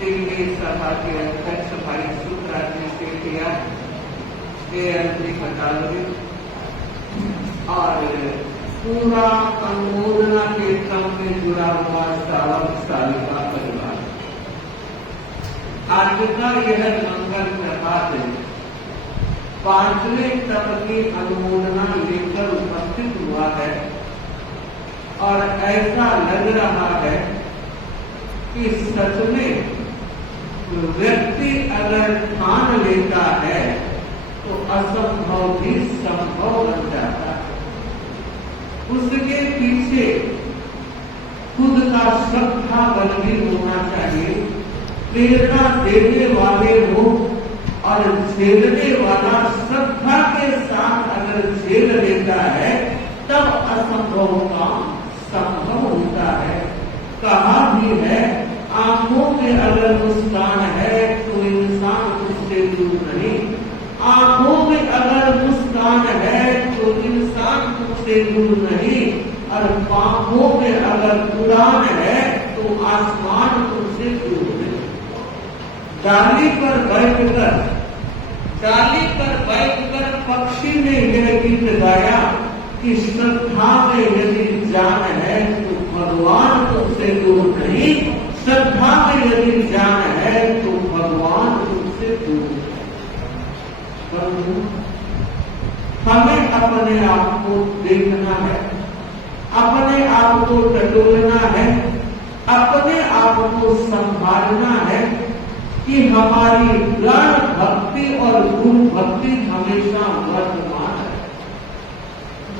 दिल्ली सभा के अध्यक्ष भाई सुखराज जी से किया बताओगे और पूरा अनुमोदना के क्रम में जुड़ा हुआ श्रावक सालिका परिवार आज का यह मंगल प्रभात पांचवें तप की अनुमोदना लेकर उपस्थित हुआ है और ऐसा लग रहा है कि सच में व्यक्ति अगर ठान लेता है तो असंभव भी संभव बन जाता है। उसके पीछे खुद का श्रद्धा बल भी होना चाहिए, प्रेरणा देने वाले हो और झेलने वाला श्रद्धा के साथ अगर झेल लेता है तब असंभव काम संभव होता है। कहा भी है आंखों में अगर मुस्कान है तो इंसान उससे दूर नहीं, आंखों में अगर मुस्कान है तो इंसान तुमसे दूर नहीं, और पांखों में अगर उड़ान है तो आसमान तुमसे दूर नहीं। डाली पर बैठकर पक्षी ने यह गीत गाया कि श्रद्धा में यदि जान है तो भगवान तुमसे दूर नहीं, श्रद्धा में यदि जान है तो भगवान तुमसे दूर नहीं। हमें अपने आप को देखना है, अपने आप को टटोलना है, अपने आप को संभालना है कि हमारी गण भक्ति और गुरु भक्ति हमेशा वर्तमान है।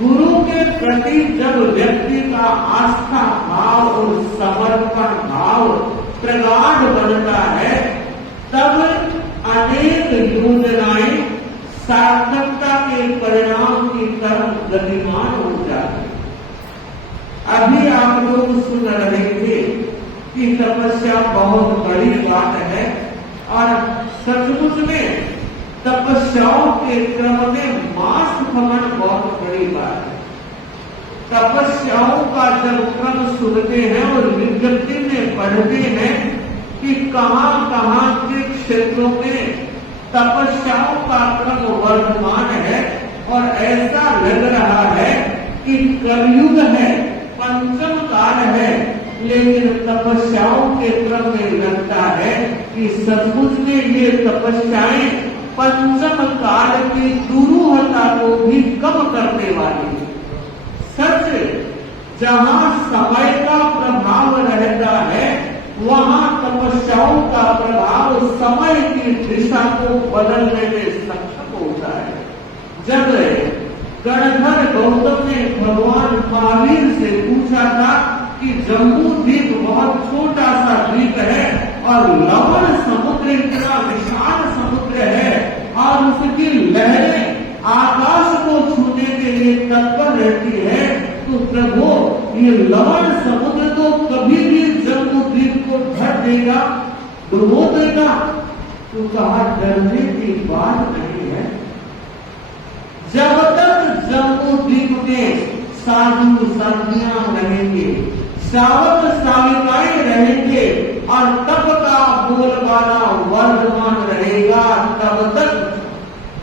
गुरु के प्रति जब व्यक्ति का आस्था भाव और समर्पण भाव प्रगाढ़ बनता है तब अनेक योजनाएं सार्थकता के परिणाम की तरफ गतिमान हो जाती। अभी आप लोग सुन रहे थे कि तपस्या बहुत बड़ी बात है और सचमुच में तपस्याओं के क्रम में मास भ्रमण बहुत बड़ी बात है। तपस्याओं का जब क्रम सुनते हैं और विज्ञप्ति में पढ़ते हैं कि कहां कहां के क्षेत्रों में तपस्याओं का क्रम वर्तमान है और ऐसा लग रहा है कि कलयुग है, पंचम काल है, लेकिन तपस्याओं के क्रम में लगता है कि सचमुच में ये तपस्याएं पंचम काल की दुरूहता को भी कम करने वाली है। सच जहां समय का प्रभाव रहता है वहां तपस्याओं का प्रभाव समय की दिशा को बदलने में सक्षम होता है। जब गणधर गौतम ने भगवान महावीर से पूछा था कि जम्बू द्वीप बहुत छोटा सा द्वीप है और लवण समुद्र इतना विशाल समुद्र है और उसकी लहरें आकाश को छूने के लिए तत्पर रहती है, तो प्रभु ये लवण समुद्र तो कभी भी जम्बू द्वीप को ढक देगा, डुबो देगा। तो कहा डरने की बात नहीं है। जब तक जम्बू द्वीप में साधु संधियां रहेंगे, श्रावक सालिकाएं रहेंगे और तब का बोलबाला वर्धमान रहेगा, तब तक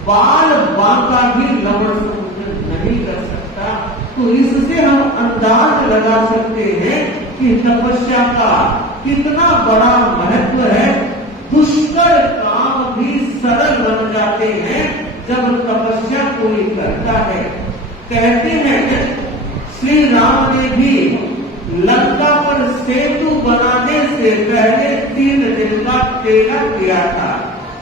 बाल बांका भी लवण समुद्र नहीं कर सकता। तो इससे हम अंदाज लगा सकते हैं कि तपस्या का कितना बड़ा महत्व है। दुष्कर काम भी सरल बन जाते हैं जब तपस्या कोई करता है। कहते हैं श्री राम ने भी लंका पर सेतु बनाने से पहले 3 दिन का तेला किया था।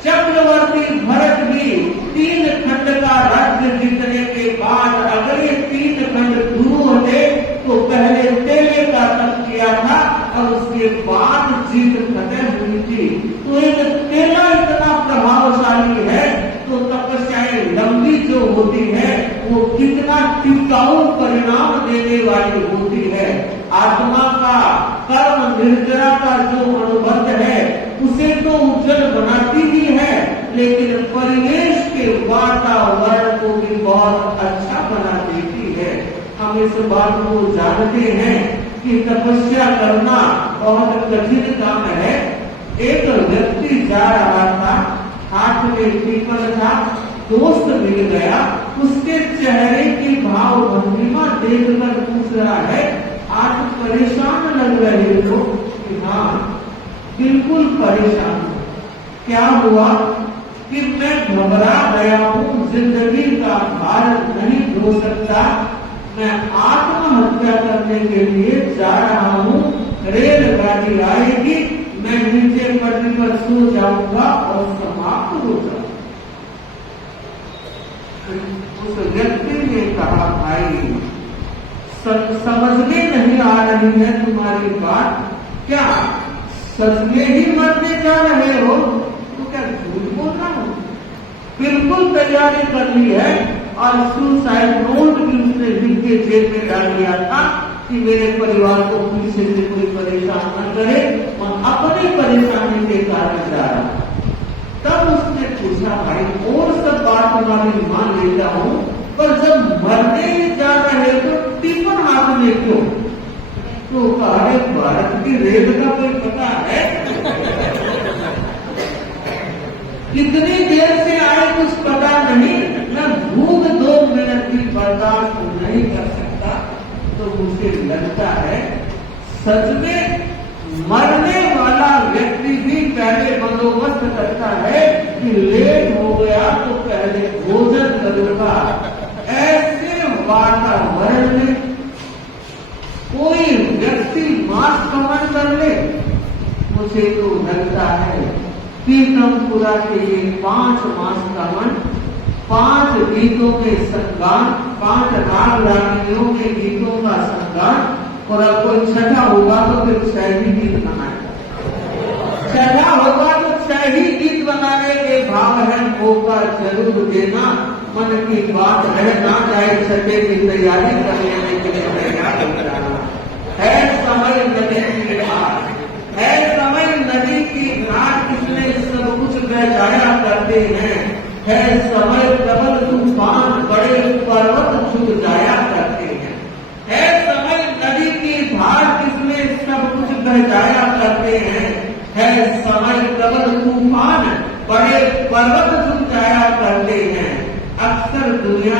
चक्रवर्ती भरत भी 3 खंड का राज्य जीतने के बाद अगर ये 3 खंड गुरु होते तो पहले तेले का तप किया था और उसके बाद जीत फतेह हुई थी। तो एक तेला इतना प्रभावशाली है तो तपस्याएं लंबी जो होती है वो कितना टिकाऊ परिणाम देने वाली होती है। आत्मा का कर्म निर्जरा का जो अनुबंध है उसे तो उज्जवल बनाती ही है, लेकिन परिवेश के वातावरण को भी बहुत अच्छा बना देती है। हम इस बात को जानते हैं कि तपस्या करना बहुत कठिन काम है। एक व्यक्ति जा रहा था, हाथ में पीपल था, दोस्त मिल गया, उसके चेहरे की भाव भंगिमा देखकर पूछ रहा है, आज परेशान लग रहे हो? कि हाँ, बिल्कुल परेशान हूं। क्या हुआ? कि मैं घबरा गया हूँ, जिंदगी का भार नहीं ढो सकता, मैं आत्महत्या करने के लिए जा रहा हूँ, रेलगाड़ी आएगी, मैं नीचे पटरी पर सो जाऊंगा और समाप्त हो जाऊंगा। उस व्यक्ति ने कहा, भाई समझने नहीं आ रही है तुम्हारी बात, क्या सच में ही मरने जा रहे हो? तो क्या झूठ बोल रहा हूं? बिल्कुल तैयारी कर ली है और सुसाइड नोट भी उसने लिख के जेब में डाल दिया था कि मेरे परिवार को पीछे से कोई परेशान न करे, और अपनी परेशानी के कारण जा रहा। तब उसने पूछा, भाई और सब बात तुम्हारी मान लेता हूं, पर जब मरने जा रहे तो टिफिन हाथ में क्यों? तो कहा, भारत की रेल का कोई पता है? कितनी देर से आए कुछ पता नहीं, मैं भूख 2 मिनट की बर्दाश्त नहीं कर सकता। तो मुझे लगता है सच में मरने वाला व्यक्ति भी पहले बंदोबस्त करता है कि लेट हो गया तो पहले भोजन करूंगा। ऐसे वातावरण में कोई व्यक्ति मास कमन कर ले, मुझे तो लगता है पीतमपुरा के ये 5 मास का मन, 5 गीतों के संगान, 5 राग रागिनियों के गीतों का संगान, और अब कोई छठा होगा तो फिर 6 ही गीत बनाएगा। छठा होगा तो 6 ही गीत बनाने के भाव है, मौका जरूर देना, मन की बात रह ना जाए, छठे की तैयारी कर लेने के लिए तैयार हो जाना है। समय नदी की घाट है, समय नदी की घाट, इसमें सब कुछ बह जाया करते हैं। है समय प्रबल तूफान, बड़े पर्वत झुक जाया करते हैं। है समय नदी की घाट, इसमें सब कुछ बह जाया करते हैं। है समय प्रबल तूफान, बड़े पर्वत झुक जाया करते हैं। अक्सर दुनिया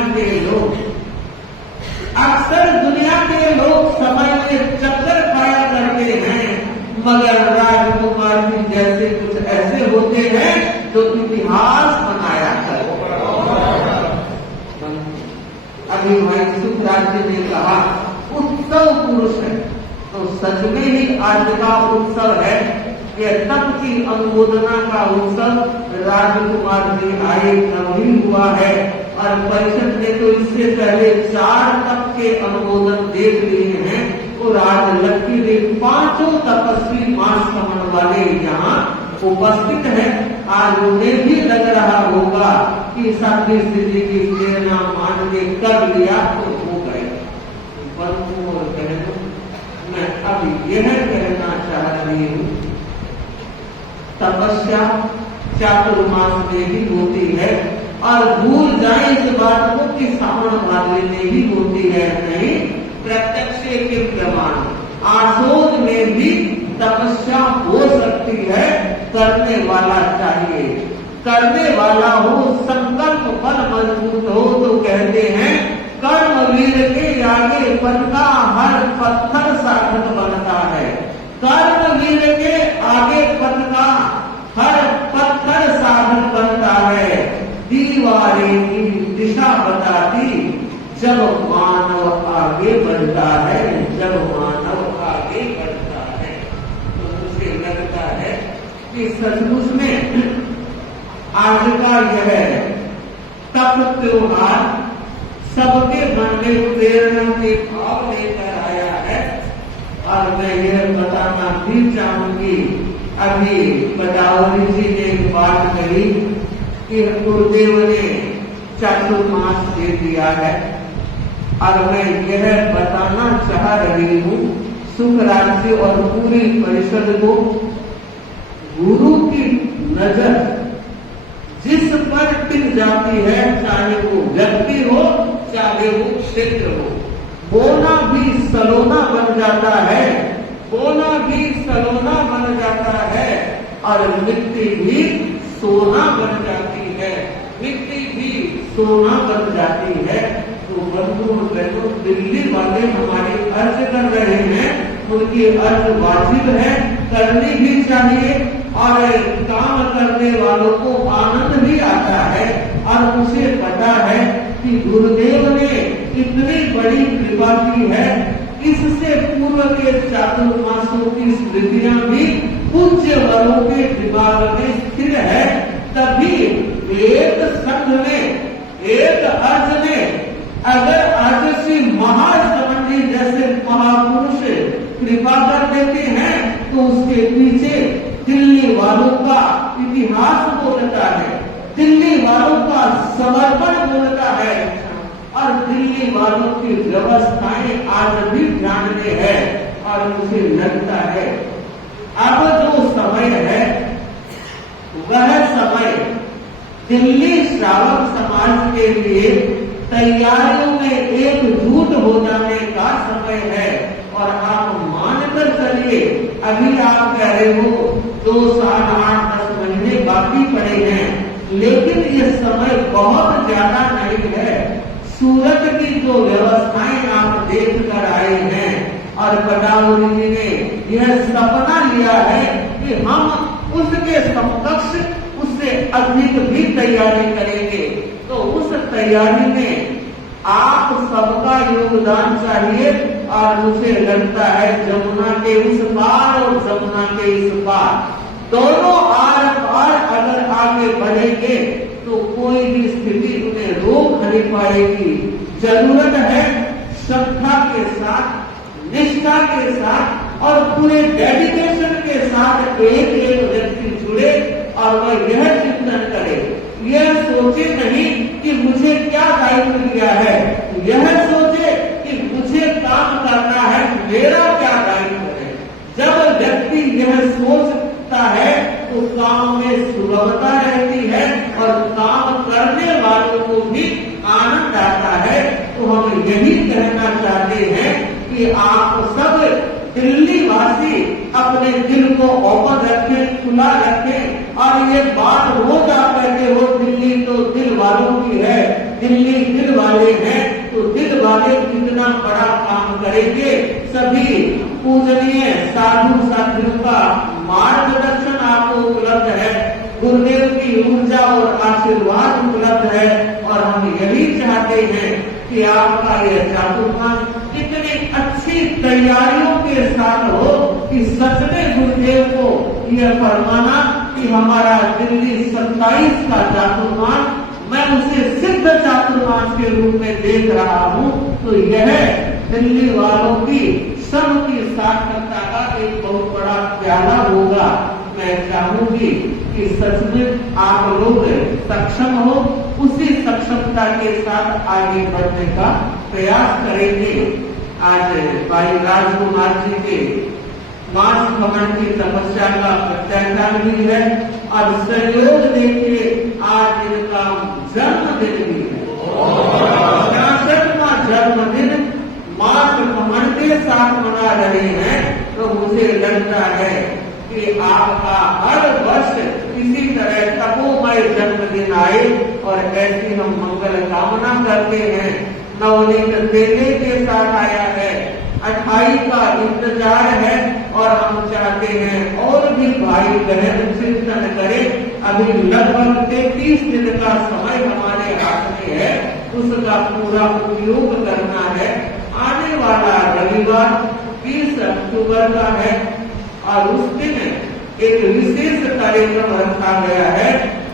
के लोग समय में चक्कर खाया करते हैं, मगर राजकुमार जी जैसे कुछ ऐसे होते हैं जो इतिहास बनाया करते हैं। अभी भाई सुखराज जी ने कहा उत्सव पुरुष है, तो सच में ही आज का उत्सव है। ये तप की अनुमोदना का उत्सव राजकुमार जी आए तभी हुआ है, और परिषद ने तो इससे पहले 4 तप के अनुमोदन देख लिए हैं, और आज लक्की ने 5 तपस्वी मास कमन वाले यहाँ उपस्थित है। आज उन्हें भी लग रहा होगा कि साथी जिंदगी प्रेरणा मान के कर लिया तो हो गए। बंधुओं और बहनों, मैं अब यह कहना चाह रही हूँ, तपस्या चातुर्मास में भी होती है, और भूल जाए इस बात को कि श्रावण वाले में भी होती है। नहीं, प्रत्यक्ष के प्रमाण आशोध में भी तपस्या हो सकती है। करने वाला चाहिए, करने वाला हो, संकल्प बल मजबूत हो, तो कहते हैं कर्मवीर के आगे बनता हर पत्थर साधन बनता है। कर्मवीर के आगे बनता हर पत्थर साधन बनता है। दीवारें की दिशा बताती जब मानव आगे बढ़ता है, जब मानव आगे बढ़ता है। तो मुझे लगता है कि सचमुच में आज का यह तप त्योहार सबके मन में प्रेरणा के भाव लेकर आया है। और मैं यह बताना भी चाहूंगी, अभी बदावरी जी ने एक बात कही कि गुरुदेव ने चातुर्मास दे दिया है, और मैं यह बताना चाह रही हूँ सुखराज जी और पूरी परिषद को, गुरु की नजर जिस पर टिक जाती है, चाहे वो व्यक्ति हो चाहे वो क्षेत्र हो, बोना भी सलोना बन जाता है, बोना भी सलोना बन जाता है। और मिट्टी भी सोना बन जाती है, मिट्टी भी सोना बन जाती है। तो बंधु और बहनों, दिल्ली वाले हमारे अर्ज कर रहे हैं, उनकी अर्ज वाजिब है, करनी भी चाहिए और काम करने वालों को आनंद भी आता है और उसे पता है कि गुरुदेव ने इतनी बड़ी कृपा की है। इससे पूर्व के चातुर्मासों की स्मृतियां भी पूज्य वरों के दिमाग में स्थिर है। तभी एक संघ में, एक अर्ज में अगर आदर्शी महासमन जी जैसे महापुरुष कृपा कर देते हैं तो उसके पीछे दिल्ली वालों का इतिहास बोलता है, दिल्ली वालों का समर्पण बोलता है और दिल्ली वालों की व्यवस्थाएं आज भी ध्यान में है। और मुझे लगता है अब जो समय है वह समय दिल्ली श्रावक समाज के लिए तैयारियों में एकजुट हो जाने का समय है। और आप मानकर चलिए, अभी आप कह रहे हो 2 साल 8-10 महीने बाकी पड़े हैं, लेकिन ये समय बहुत ज्यादा नहीं है। सूरत की जो व्यवस्थाएं आप देख कर आए हैं और पटावरी जी ने यह सपना लिया है कि हम उसके समकक्ष उससे अधिक भी तैयारी करेंगे, तो उस तैयारी में आप सबका योगदान चाहिए। और मुझे लगता है जमुना के उस पार और जमुना के इस पार दोनों आर पार अगर आगे बढ़ेंगे तो कोई भी स्थिति उन्हें रोक नहीं पाएगी। जरूरत है श्रद्धा के साथ, निष्ठा के साथ और पूरे डेडिकेशन के साथ एक एक व्यक्ति जुड़े और वह यह चिंतन करे, यह सोचे नहीं कि मुझे क्या दायित्व दिया है, यह सोचे कि मुझे काम करना है, मेरा क्या दायित्व है। जब व्यक्ति यह सोचता है तो काम में सुलभता रहती है और काम करने वालों को भी आनंद आता है। तो हम यही कहना चाहते हैं कि आप सब दिल्ली वासी अपने दिल को ओपन रखें, खुला रखें और ये बात रोज आप कहते हो दिल्ली तो दिल वालों की है, दिल्ली दिल वाले हैं, तो दिल वाले कितना बड़ा काम करेंगे। सभी पूजनीय साधु साथियों का मार्गदर्शन आपको उपलब्ध है, गुरुदेव की ऊर्जा और आशीर्वाद उपलब्ध है और हम यही चाहते हैं कि आपका यह चातुर्मास इतनी अच्छी तैयारियों के साथ हो कि सच में गुरुदेव को यह फरमाना कि हमारा दिल्ली 27 का चातुर्मास मैं उसे सिद्ध चातुर्मास के रूप में देख रहा हूँ, तो यह दिल्ली वालों की सबकी सार्थकता का एक बहुत बड़ा प्याला होगा। मैं चाहूंगी कि सच में आप लोग सक्षम हो, उसी सक्षमता के साथ आगे बढ़ने का प्रयास करेंगे। आज भाई राजकुमार जी के मास भवन की तपस्या का प्रत्याख्यान भी है और सहयोग देखिए आज इनका जन्मदिन भी है, 66वां जन्मदिन मास भवन के साथ मना रहे हैं। तो मुझे लगता है कि आपका हर वर्ष इसी तरह तपोमय जन्मदिन आए और ऐसी हम मंगल कामना करते हैं। नवनीत देने के साथ आया है, 28 का इंतजार है और हम चाहते हैं और भी भाई बहन चिंतन करें। अभी लगभग 33 दिन का समय हमारे हाथ में है, उसका पूरा उपयोग करना है। आने वाला रविवार 20 अक्टूबर का है और उस दिन एक विशेष कार्यक्रम रखा गया है,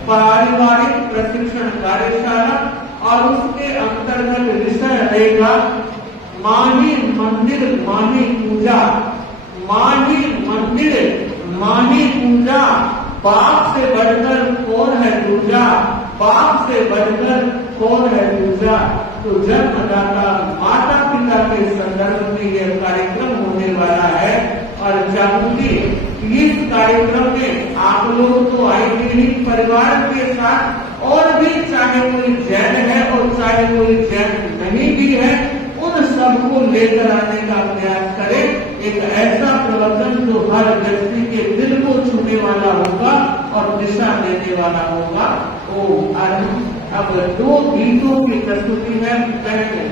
पारिवारिक प्रशिक्षण कार्यशाला और उसके अंतर्गत विषय रहेगा माही मंदिर माही पूजा। माही मंदिर माही पूजा, बाप से बढ़कर कौन है दूजा, बाप से बढ़कर कौन है दूजा। तो जन्मदाता माता पिता के संदर्भ में यह कार्यक्रम होने वाला है और चाहूंगी इस कार्यक्रम में आप लोग तो आएंगे ही परिवार के साथ, और भी चाहे कोई जैन है और चाहे कोई जैन नहीं भी है, उन सबको लेकर आने का प्रयास करें। एक ऐसा प्रवचन जो हर व्यक्ति के दिल को छूने वाला होगा वाला होगा ओम। अब 2 गीतों की प्रस्तुति में पहले